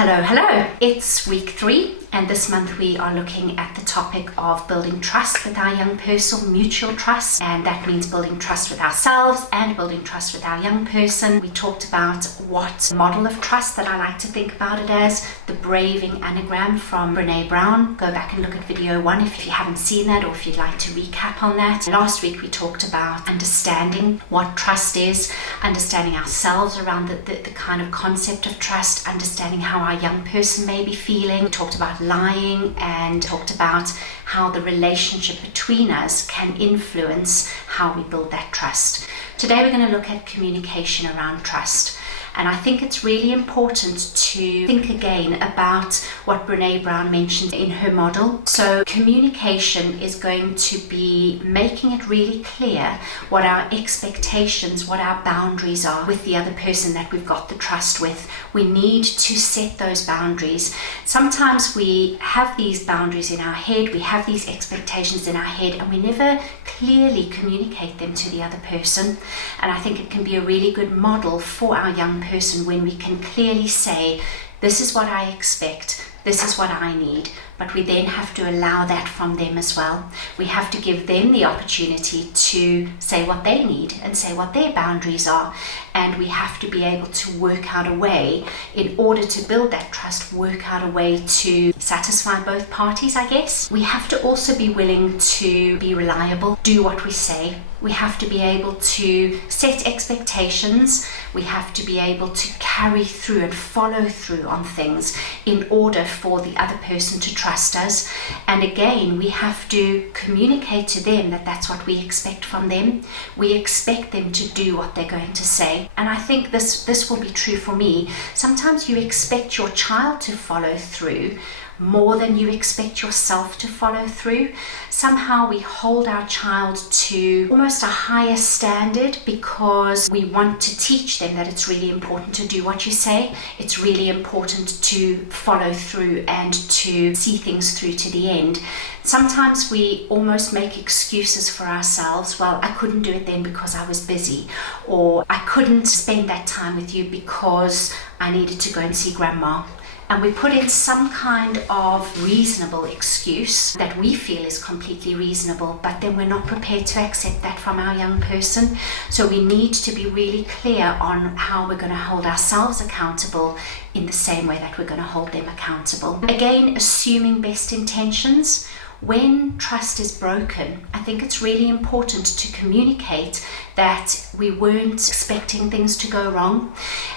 Hello. It's week 3, and this month we are looking at the topic of building trust with our young person, mutual trust, and that means building trust with ourselves and building trust with our young person. We talked about what model of trust that I like to think about it as, the Braving Anagram from Brené Brown. Go back and look at video 1 if you haven't seen that, or if you'd like to recap on that. Last week we talked about understanding what trust is, understanding ourselves around the kind of concept of trust, understanding how our young person may be feeling. We talked about lying and talked about how the relationship between us can influence how we build that trust. Today we're going to look at communication around trust. And I think it's really important to think again about what Brené Brown mentioned in her model. So communication is going to be making it really clear what our expectations, what our boundaries are with the other person that we've got the trust with. We need to set those boundaries. Sometimes we have these boundaries in our head, we have these expectations in our head, and we never clearly communicate them to the other person. And I think it can be a really good model for our young person when we can clearly say, this is what I expect, this is what I need, but we then have to allow that from them as well. We have to give them the opportunity to say what they need and say what their boundaries are, and we have to be able to work out a way, in order to build that trust, work out a way to satisfy both parties, I guess. We have to also be willing to be reliable, do what we say. We have to be able to set expectations. We have to be able to carry through and follow through on things in order for the other person to trust us. And again, we have to communicate to them that that's what we expect from them. We expect them to do what they're going to say. And I think this will be true for me. Sometimes you expect your child to follow through more than you expect yourself to follow through. Somehow we hold our child to almost a higher standard because we want to teach them that it's really important to do what you say. It's really important to follow through and to see things through to the end. Sometimes we almost make excuses for ourselves. Well, I couldn't do it then because I was busy, or I couldn't spend that time with you because I needed to go and see grandma. And we put in some kind of reasonable excuse that we feel is completely reasonable, but then we're not prepared to accept that from our young person. So we need to be really clear on how we're going to hold ourselves accountable in the same way that we're going to hold them accountable. Again, assuming best intentions. When trust is broken, I think it's really important to communicate that we weren't expecting things to go wrong,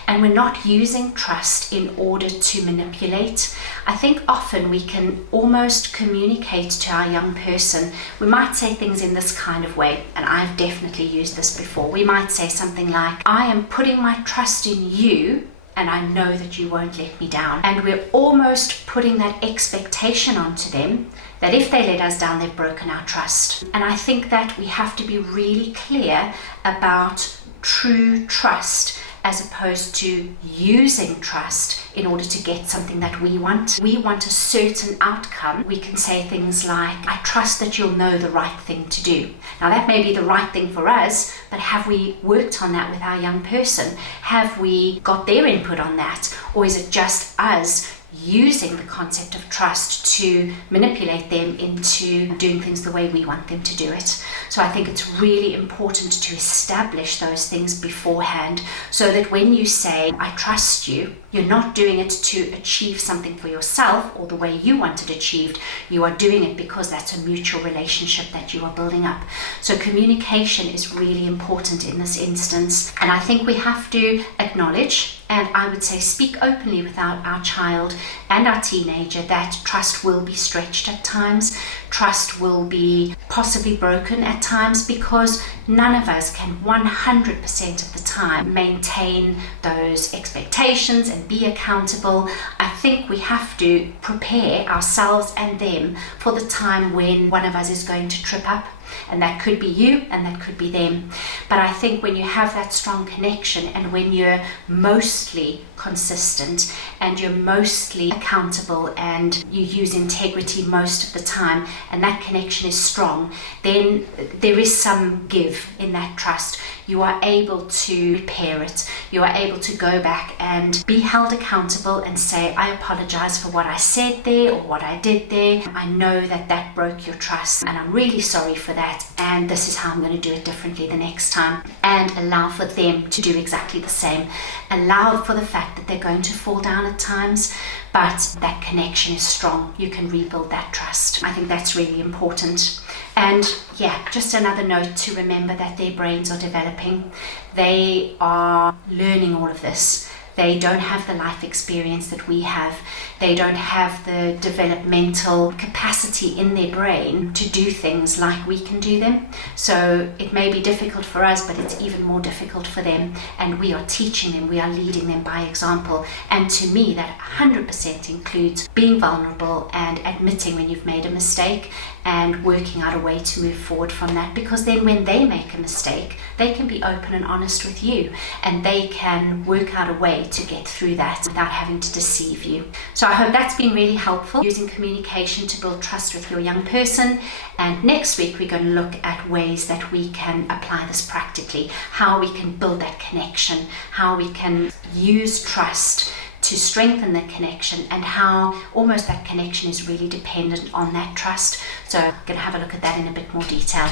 and we're not using trust in order to manipulate. I think often we can almost communicate to our young person. We might say things in this kind of way, and I've definitely used this before. We might say something like, I am putting my trust in you, and I know that you won't let me down. And we're almost putting that expectation onto them that if they let us down, they've broken our trust. And I think that we have to be really clear about true trust as opposed to using trust in order to get something that we want. We want a certain outcome. We can say things like, I trust that you'll know the right thing to do. Now that may be the right thing for us, but have we worked on that with our young person? Have we got their input on that? Or is it just us using the concept of trust to manipulate them into doing things the way we want them to do it? So I think it's really important to establish those things beforehand, so that when you say, I trust you, you're not doing it to achieve something for yourself or the way you want it achieved. You are doing it because that's a mutual relationship that you are building up. So communication is really important in this instance. And I think we have to acknowledge, and I would say speak openly with our child and our teenager, that trust will be stretched at times. Trust will be possibly broken at times, because none of us can 100% of the time maintain those expectations and be accountable. I think we have to prepare ourselves and them for the time when one of us is going to trip up. And that could be you and that could be them. But I think when you have that strong connection, and when you're mostly consistent and you're mostly accountable and you use integrity most of the time, and that connection is strong, then there is some give in that trust. You are able to repair it. You are able to go back and be held accountable and say, I apologize for what I said there or what I did there. I know that that broke your trust and I'm really sorry for that, and this is how I'm going to do it differently the next time. And allow for them to do exactly the same. Allow for the fact that they're going to fall down at times, but that connection is strong. You can rebuild that trust. I think that's really important. And yeah, just another note to remember that their brains are developing. They are learning all of this. They don't have the life experience that we have. They don't have the developmental capacity in their brain to do things like we can do them. So it may be difficult for us, but it's even more difficult for them. And we are teaching them, we are leading them by example. And to me, that 100% includes being vulnerable and admitting when you've made a mistake and working out a way to move forward from that. Because then when they make a mistake, they can be open and honest with you, and they can work out a way to get through that without having to deceive you. So I hope that's been really helpful, using communication to build trust with your young person. And next week we're going to look at ways that we can apply this practically, how we can build that connection, how we can use trust to strengthen the connection, and how almost that connection is really dependent on that trust. So I'm going to have a look at that in a bit more detail.